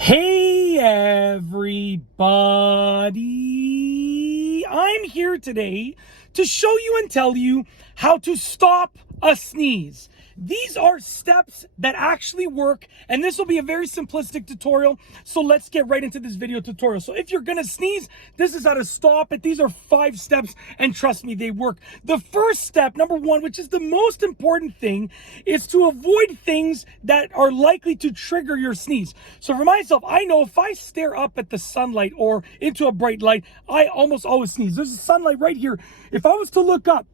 Hey everybody, I'm here today to show you and tell you how to stop a sneeze. These are steps that actually work, and this will be a very simplistic tutorial, so let's get right into this video tutorial. So if you're gonna sneeze, this is how to stop it. These are 5 steps, and trust me, they work. The first step, number 1, which is the most important thing, is to avoid things that are likely to trigger your sneeze. So for myself, I know if I stare up at the sunlight or into a bright light, I almost always sneeze. There's sunlight right here. If I was to look up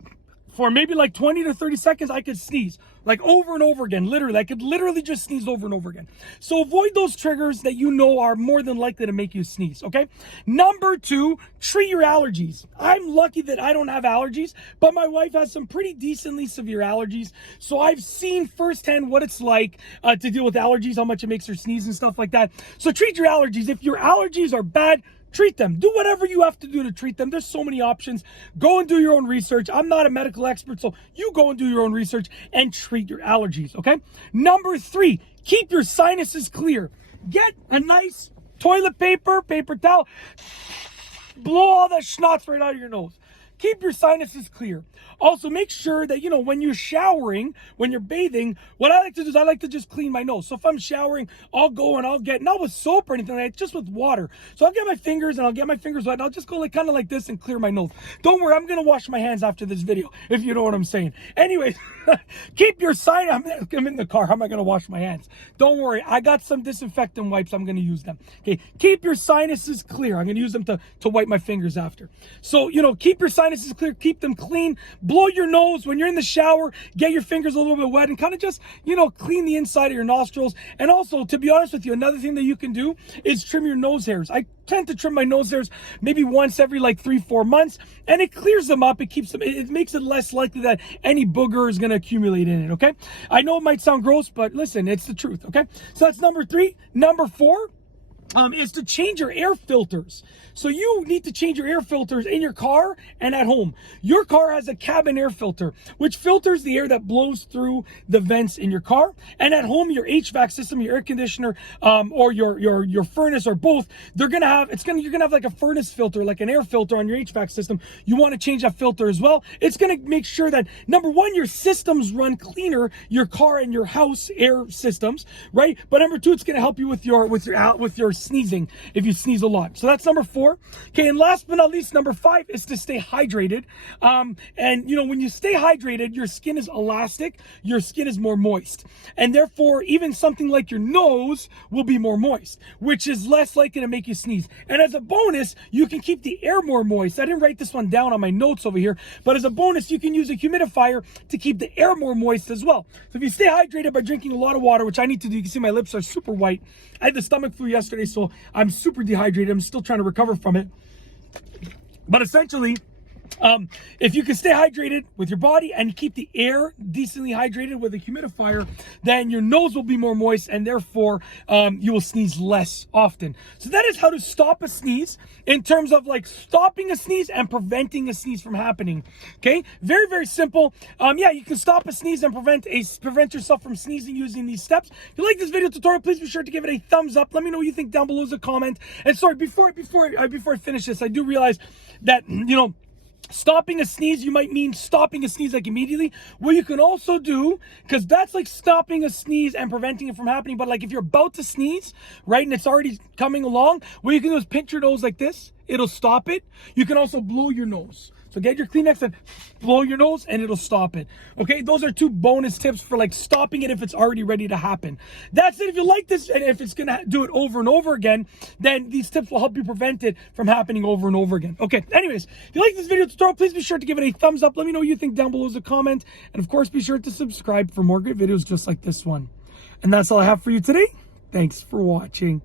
for maybe like 20 to 30 seconds, I could sneeze like over and over again. Literally, I could literally just sneeze over and over again. So avoid those triggers that you know are more than likely to make you sneeze, okay? Number 2, treat your allergies. I'm lucky that I don't have allergies, but my wife has some pretty decently severe allergies. So I've seen firsthand what it's like to deal with allergies, how much it makes her sneeze and stuff like that. So treat your allergies. If your allergies are bad, treat them. Do whatever you have to do to treat them. There's so many options. Go and do your own research. I'm not a medical expert, so you go and do your own research and treat your allergies, okay? Number 3, keep your sinuses clear. Get a nice toilet paper towel, blow all that schnotz right out of your nose. Keep your sinuses clear. Also, make sure that, when you're showering, when you're bathing, what I like to do is I like to just clean my nose. So if I'm showering, I'll go and I'll get, not with soap or anything like that, just with water. So I'll get my fingers and I'll get my fingers wet and I'll just go kind of like this and clear my nose. Don't worry, I'm going to wash my hands after this video, if you know what I'm saying. Anyways, keep your I'm in the car. How am I going to wash my hands? Don't worry, I got some disinfectant wipes. I'm going to use them. Okay, keep your sinuses clear. I'm going to use them to wipe my fingers after. So, keep your sinuses clear, keep them clean. Blow your nose when you're in the shower, get your fingers a little bit wet and kind of just, clean the inside of your nostrils. And also, to be honest with you, another thing that you can do is trim your nose hairs. I tend to trim my nose hairs maybe once every like 3-4 months, and it clears them up. It keeps them, it makes it less likely that any booger is going to accumulate in it, okay? I know it might sound gross, but listen, it's the truth, okay? So that's number 3. Number 4, is to change your air filters. So you need to change your air filters in your car and at home. Your car has a cabin air filter, which filters the air that blows through the vents in your car. And at home, your HVAC system, your air conditioner, or your furnace, or both, you're gonna have like a furnace filter, like an air filter on your HVAC system. You want to change that filter as well. It's gonna make sure that, number 1, your systems run cleaner, your car and your house air systems, right? But number 2, it's gonna help you with your sneezing if you sneeze a lot. So that's number 4. Okay, and last but not least, number 5 is to stay hydrated. And when you stay hydrated, your skin is elastic, your skin is more moist, and therefore even something like your nose will be more moist, which is less likely to make you sneeze. And as a bonus, you can keep the air more moist. I didn't write this one down on my notes over here, but as a bonus, you can use a humidifier to keep the air more moist as well. So if you stay hydrated by drinking a lot of water, which I need to do, you can see my lips are super white. I had the stomach flu yesterday, so I'm super dehydrated. I'm still trying to recover from it. But essentially, if you can stay hydrated with your body and keep the air decently hydrated with a humidifier, then your nose will be more moist, and therefore you will sneeze less often. So that is how to stop a sneeze, in terms of like stopping a sneeze and preventing a sneeze from happening. Okay, very, very simple. Yeah, you can stop a sneeze and prevent yourself from sneezing using these steps. If you like this video tutorial, please be sure to give it a thumbs up. Let me know what you think down below as a comment. And sorry, before I finish this, I do realize that stopping a sneeze, you might mean stopping a sneeze like immediately. What you can also do, because that's like stopping a sneeze and preventing it from happening, but like if you're about to sneeze, right, and it's already coming along, what you can do is pinch your nose like this. It'll stop it. You can also blow your nose. So get your Kleenex and blow your nose and it'll stop it. Okay, those are 2 bonus tips for like stopping it if it's already ready to happen. That's it. If you like this and if it's gonna do it over and over again, then these tips will help you prevent it from happening over and over again. Okay, anyways, if you like this video tutorial, please be sure to give it a thumbs up. Let me know what you think down below as a comment. And of course, be sure to subscribe for more great videos just like this one. And that's all I have for you today. Thanks for watching.